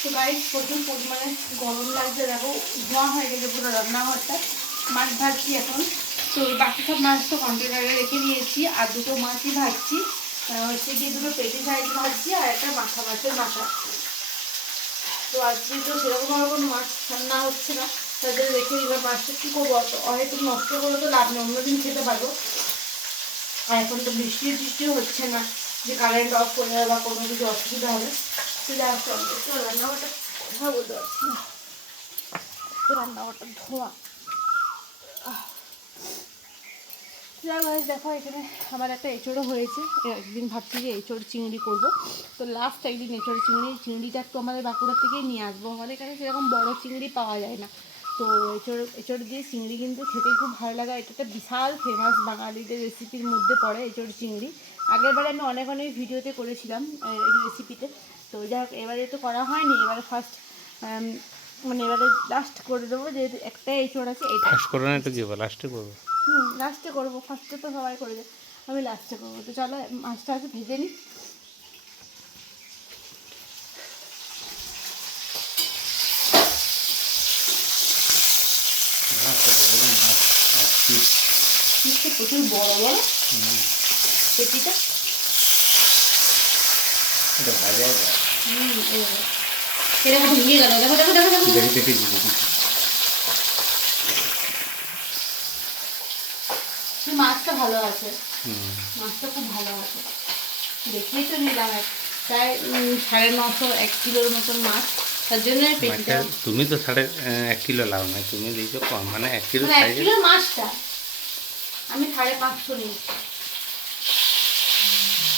তো গাইস প্রচুর পরিমাণে গরম লাগছে, দেখো ধোঁয়া হয়ে গেছে পুরো রান্নাঘরটা। মাছ ভাজছি এখন, তো বাকি সব মাছ তো কন্টেনারে রেখে দিয়েছি, আর দুটো মাছই ভাজছি। হচ্ছে গিয়ে দুটো পেটি সাইজ ভাজছি আর একটা মাথা, মাছের মাথা। তো আজকে তো সেরকমভাবে কোনো মাছ রান্না হচ্ছে না, তাদের রেখে দিলাম। মাছটা কী করবো, হয়তো নষ্ট করে তো লাভ নেই, অন্যদিন খেতে পারবো। আর এখন তো বৃষ্টিও হচ্ছে না যে কারেন্ট অফ করে বা কোনো কিছু অসুবিধা হবে। তো যা চলবে, তো রান্নাঘরটা কথা বলতে পারছি না, তো রান্নাঘরটা ধোয়া। দেখো এখানে আমার একটা এঁচড়ও হয়েছে। একদিন ভাবছি যে এঁচড় চিংড়ি করব, তো লাস্ট একদিন এঁচড় চিংড়িটা একটু আমাদের বাঁকুড়া থেকেই নিয়ে আসবো। আমাদের এখানে সেরকম বড় চিংড়ি পাওয়া যায় না, তো এঁচড় দিয়ে চিংড়ি কিন্তু খেতে খুব ভালো লাগে। এটা একটা বিশাল ফেমাস বাঙালিদের রেসিপির মধ্যে পড়ে এঁচড় চিংড়ি। আগেরবারে আমি অনেক ভিডিওতে করেছিলাম এই রেসিপিতে, তো যাই হোক এবারে তো করা হয়নি, এবারে ফার্স্ট মানে এবারে লাস্ট করে দেবো, যেহেতু একটা এঁচড় আছে। এটা ফার্স্ট করো না, এটা কি লাস্টে করবো? লাস্টে করবো, ফার্স্টে তো সবাই করে দেয়, আমি লাস্টে করবো। তো চলো মাছটা আছে ভেজে নিই। পিসটা প্রচুর বড় বড়, পেটিটা এটা ভাজা যায়। এরকম ভেঙে গেল, দেখো দেখো দেখো দেখো। মাছটা ভালো আছে, মাছটা খুব ভালো আছে, দেখেই তো নিলাম। প্রায় 950 1 কিলোর মতন মাছ, তার জন্য তুমি তো 1.5 কিলো লাও না, তুমি দিয়েছো কম, মানে 1 কিলো 1 কিলোর মাছটা আমি 550 নিয়েছি।